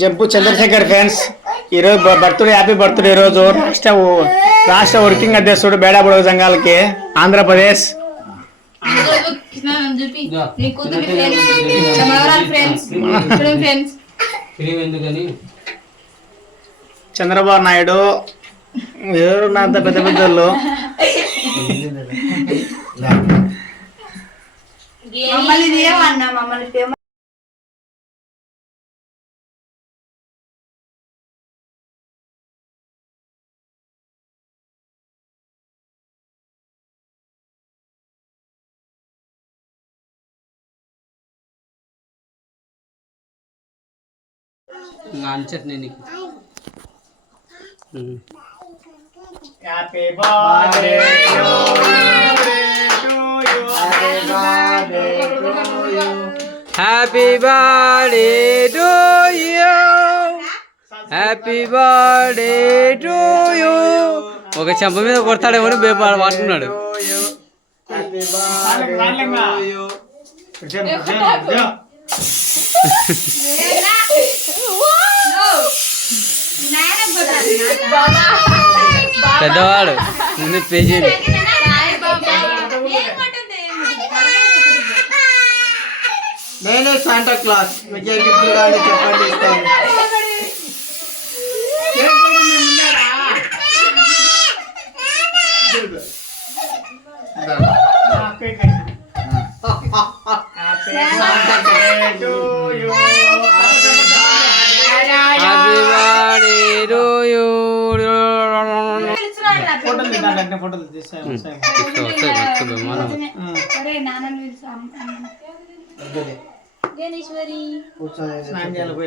Jump Chandrasekhar friends ఈరోజు birthday, happy birthday. ఈరోజు రాష్ట్ర వర్కింగ్ అధ్యక్షుడు బేడా బుడగ సంఘాలకి ఆంధ్రప్రదేశ్. చంద్రబాబు నాయుడు ఎవరు అంత పెద్ద పెద్దోళ్ళు. Happy birthday happy birthday to you, happy birthday to you. ఒక చెంప మీద కొడతాడేమో బేపాడు పట్టుకున్నాడు. పెద్దవాడు ముందు పేజీలు. నేనే శాంటా క్లాస్, మీకు ఏ గిఫ్ట్ కావాలి చెప్పండి, ఇస్తాను.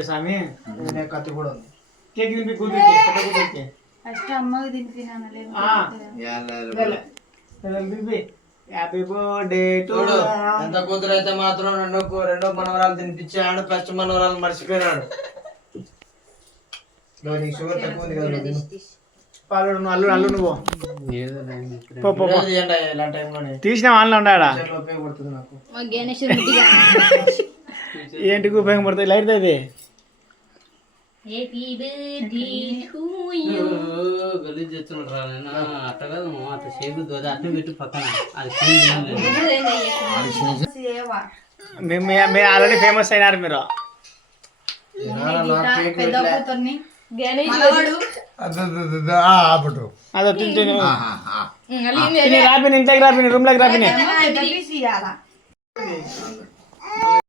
స్వామి కత్తి కూడా ఉంది. కేక్ తినిపి కూతురికి, హ్యాపీ బర్త్డే టు. ఎంత కూతురు అయితే మాత్రం రెండో మనవరాలు తినిపించాడు, ఫస్ట్ మనవరాలు మర్చిపోయినాడు. షుగర్ తక్కువ ఉంది కదా, పాలు అల్లు నువ్వు తీసిన వాళ్ళలో ఉన్నాడా? ఉపయోగపడుతుంది నాకు. ఏంటికి ఉపయోగపడుతుంది? లైట్ అది అట్ట కాదు అట్లా షేపు దోద అట్లా పెట్టి పక్కన అది. మేము ఆల్రెడీ ఫేమస్ అయినారు మీరు. అదో తింటే రాపిని ఇంట్లోకి రాపిని రూమ్ లోకి రాపిని.